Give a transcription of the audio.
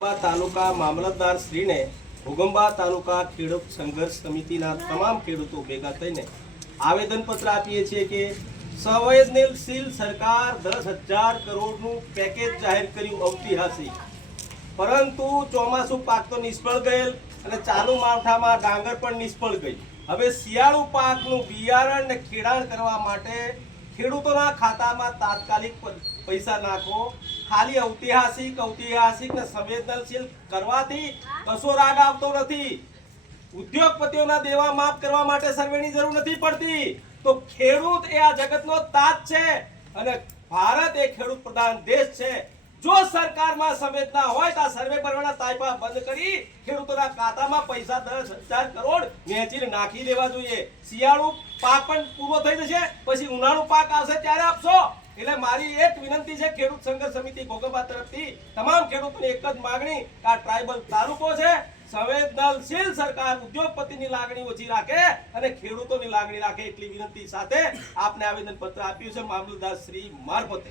તાલુકા મામલતદાર શ્રીને ઘોગંબા તાલુકા ખેડૂત સંઘર્ષ સમિતિના તમામ ખેડૂતો ભેગા થઈને આવેદનપત્ર આપીએ છીએ કે સંવેદનશીલ સરકાર 10,000 કરોડનું પેકેજ જાહેર કર્યું ઐતિહાસિક, પરંતુ ચોમાસું પાક તો નિષ્ફળ ગયેલ અને ચાલુ માવઠામાં ડાંગર પણ નિષ્ફળ ગઈ। હવે શિયાળુ પાકનું બિયારણ ને ખેડાણ કરવા માટે ખેડૂતોના ખાતામાં તાત્કાલિક પૈસા નાખો। ખાલી ઐતિહાસિક ને સંવેદનશીલ કરવાથી કશો રાગ આવતો નથી। ઉદ્યોગપતિઓના દેવા માફ કરવા માટે સર્વેની જરૂર નથી પડતી। તો ખેડૂત એ આ જગતનો તાજ છે અને ભારત એ ખેડૂત પ્રધાન દેશ છે। જો સરકારમાં સંવેદના હોય તો સર્વે કરવાના તાઇપા બંધ કરી ખેડૂતોના ખાતામાં પૈસા 10,000 કરોડ વહેંચીને નાખી દેવા જોઈએ। શિયાળુ પાક પણ પૂરો થઈ જશે, પછી ઉનાળુ પાક આવશે ત્યારે આપશો। એટલે મારી એક વિનંતી છે ખેડૂત સંઘર્ષ સમિતિ ઘોગંબા તરફથી તમામ ખેડૂતોની એક જ માંગણી કે આ ટ્રાઇબલ તાલુકો છે, સંવેદનશીલ સરકાર ઉદ્યોગપતિની લાગણી ઓછી રાખે અને ખેડૂતોની લાગણી રાખે એટલી વિનંતી સાથે આપને આવેદન પત્ર આપ્યું છે મામલતદાર શ્રી મારફતે।